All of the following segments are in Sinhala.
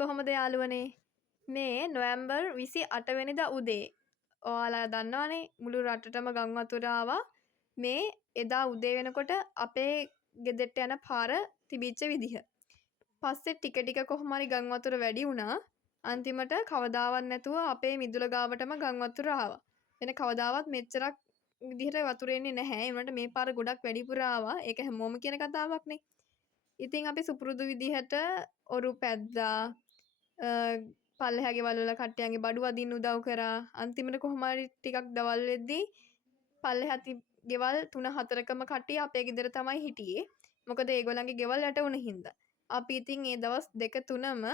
කොහොමද යාළුවනේ මේ නොවැම්බර් 28 වෙනිදා උදේ ඔයාලා දන්නවනේ මුළු රටටම ගම් වතුර ආවා මේ එදා උදේ වෙනකොට අපේ ගෙදරට යන පාර තිබිච්ච විදිහ. පස්සේ ටික ටික කොහොම හරි ගම් වතුර වැඩි වුණා. අන්තිමට කවදාවත් නැතුව අපේ මිදුල ගාවටම ගම් වතුර ආවා. වෙන කවදාවත් මෙච්චරක් විදිහට වතුර එන්නේ නැහැ. ඒ වුණාට මේ පාර ගොඩක් වැඩිපුර ආවා. ඒක හැමෝම කියන කතාවක්නේ. ඉතින් අපි සුපුරුදු විදිහට ඔරු පැද්දා පල්ලෙහා ගෙවල් වල කට්ටියන්ගේ බඩු අදින්න උදව් කරා. අන්තිමට කොහොම හරි ටිකක් දවල් වෙද්දී පල්ලෙහා ගෙවල් 3-4කම කට්ටිය අපේ ගෙදර තමයි හිටියේ. මොකද ඒගොල්ලන්ගේ ගෙවල් යට වුණ හින්දා. අපි ඉතින් ඒ දවස් 2-3ම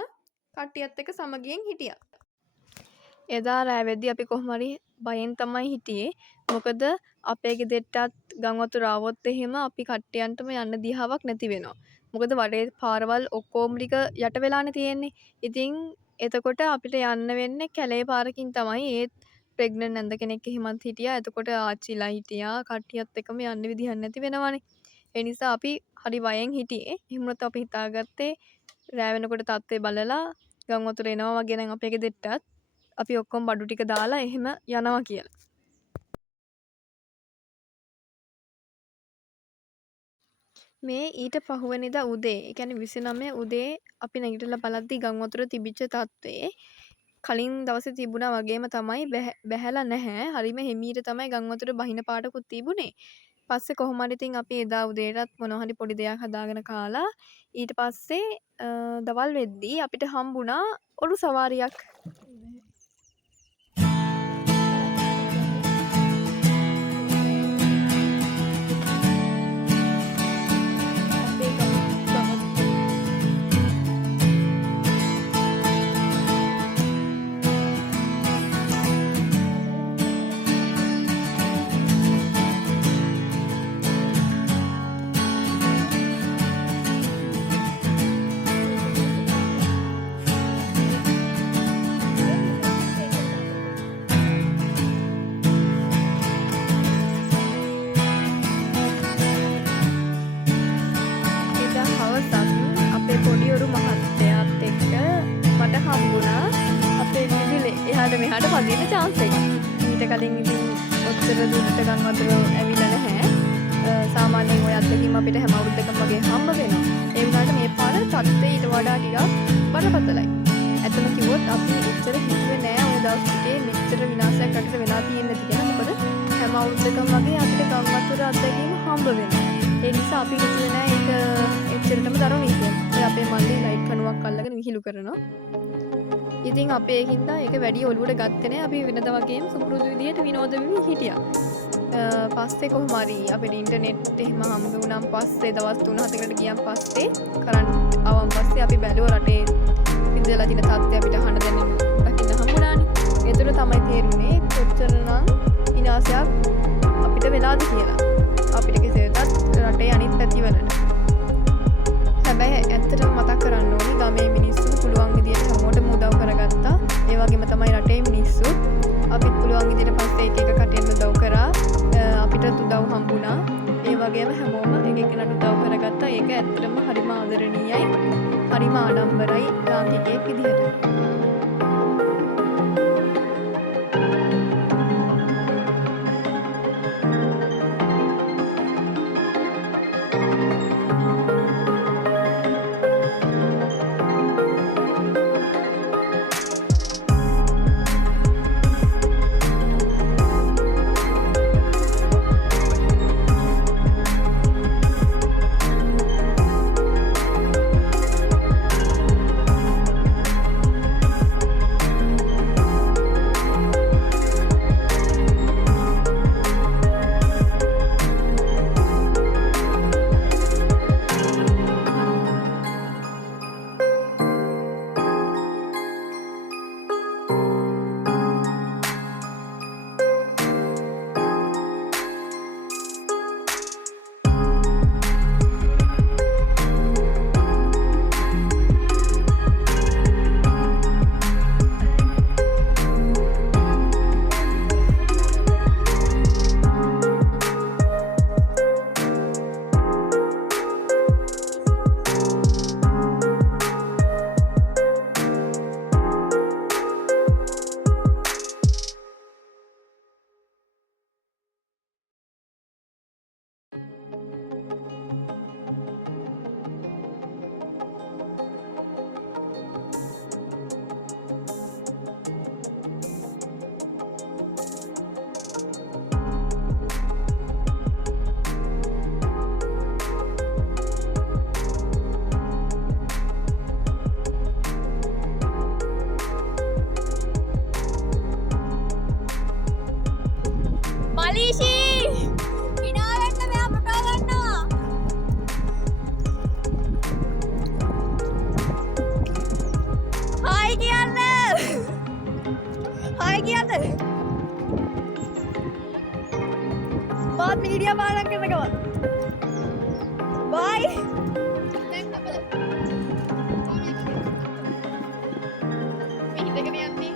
කට්ටියත් එක්ක සමගියෙන් හිටියා. එදා රෑ වෙද්දී අපි කොහොම හරි බයෙන් තමයි හිටියේ. මොකද අපේ ගෙදරටත් ගම් වතුර ආවොත් එහෙම අපි කට්ටියන්ටම යන්න දිහාවක් නැති වෙනවා. මොකද වටේ පාරවල් ඔක්කොම ටික යට වෙලානේ තියෙන්නේ. ඉතින් එතකොට අපිට යන්න වෙන්නේ කැලේ පාරකින් තමයි. ඒත් ප්‍රෙග්නන්ට් නැන්ද කෙනෙක් එහෙමත් හිටියා. එතකොට ආච්චිලා හිටියා. කට්ටියත් එක්කම යන්න විදිහක් නැති වෙනවනේ. ඒ නිසා අපි හරි බයෙන් හිටියේ. එහෙම වුණත් අපි හිතාගත්තේ රෑ වෙනකොට තත්ත්වේ බලලා ගම් වතුර එනවා වගේ නම් අපේ ගෙදරටත් අපි ඔක්කොම බඩු ටික දාලා එහෙම යනවා කියලා. මේ ඊට පහුවෙනිදා උදේ, ඒ කියන්නේ 29 උදේ අපි නැගිටලා බලද්දි ගම් වතුර තිබිච්ච තත්ත්වේ කලින් දවසේ තිබුණා වගේම තමයි බැහැලා නැහැ. හරිම හිමීට තමයි ගම් වතුර බහින පාටකුත් තිබුණේ. පස්සේ කොහොම හරි ඉතින් අපි එදා උදේටත් මොනවා හරි පොඩි දෙයක් හදාගෙන කාලා ඊට පස්සේ දවල් වෙද්දී අපිට හම්බුණා ඔරු සවාරියක්. මෙහාට පදින්න chance එක. ඊට කලින් ඉතින් ඔච්චර දුරට ගම් වතුර ඇවිල්ලා නැහැ. සාමාන්‍යයෙන් ඔය අත්දැකීම් අපිට හැම අවුරුද්දකම වගේ හම්බ වෙනවා. ඒ වුණාට මේ පාර තත්ත්වය ඊට වඩා ටිකක් බරපතලයි. ඇත්තම කිව්වොත් අපි එච්චර හිතුවේ නෑ ඔය දවස් ටිකේ මෙච්චර විනාශයක් රටට වෙලා තියෙන්නේ නැති කියලා. මොකද හැම අවුරුද්දකම වගේ අපිට ගම් වතුර අත්දැකීම් හම්බ වෙනවා. ඒ නිසා අපි හිතුවේ නෑ ඒක එච්චරටම දරුණුයි කියලා. ඒ අපේ මල්ලි ලයිට් කණුවක් අල්ලගෙන විහිළු කරනවා. ඉතින් අපේ හින්දා ඒක වැඩි ඔලුවට ගත්තේ නැහැ. අපි වෙනදා වගේම සුපුරුදු විදියට විනෝද වෙමින් හිටියා. පස්සේ කොහොම හරි අපේ ඉන්ටර්නෙට් එහෙම හම්බ වුණාන් පස්සේ දවස් 3-4කට ගියන් පස්සේ කරන්ට් ආවන් පස්සේ අපි බැලුවා රටේ විදුලිය දින තත්ත්වය අපිට අහන්න දැනෙන්න දකින්න හම්බුණානේ. ඒතර තමයි තේරුනේ කොච්චරනම් විනාශයක් අපිට වෙලාද කියලා. අපිට කෙසේවත් රටේ අනිත් පැතිවලට. හැබැයි ඇත්තටම මතක් කරන්න ඕනේ ගමේ මිනිස්සු පුළුවන් විදියට හැමෝටම උදව් කරගත්තා. ඒ වගේම තමයි රටේ මිනිස්සු අපිත් පුළුවන් විදියට පස්සේ එක එක කටින් උදව් කරා. අපිට උදව් හම්බුණා. ඒ වගේම හැමෝම එක එකනට උදව් කරගත්තා. ඒක ඇත්තටම හරිම ආදරණීයයි. හරිම ආඩම්බරයි ලාංකිකයෙක් විදියට. බයි කියන්න මාත් මීඩියා පාලක් කරනකව බයි හිතගෙන යන්නේ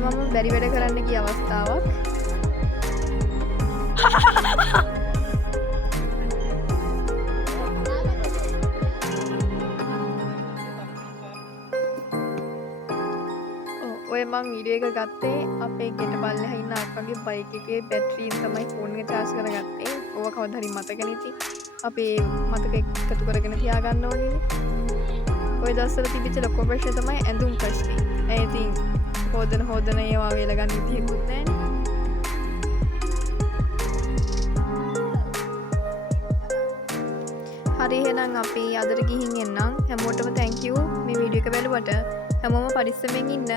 මම බැරි වැඩ කරන්න ගිය අවස්ථාවක් ඔය මං වීඩියෝ එක ගත්තේ අපේ ගෙට පල්ලෙහා ඉන්න අක්කගේ බයික් එකේ බැටරියෙන් තමයි ෆෝන් එක charge කරගත්තේ. ඕවා කවදා හරි මතක නැති. අපේ මතක එකතු කරගෙන තියාගන්න ඕනේ. ඔය දවස්වල තිබිච්ච ලොකු ප්‍රශ්නේ තමයි ඇඳුම් ප්‍රශ්නේ. ඒ ඉතින් හොදන ඒවා වේල ගන්න විදිහකුත් නැහැ. හරි එහෙනම් අපි අදට ගිහින් එන්නම්. හැමෝටම thank you මේ වීඩියෝ එක බලුවට. හැමෝම පරිස්සමෙන් ඉන්න.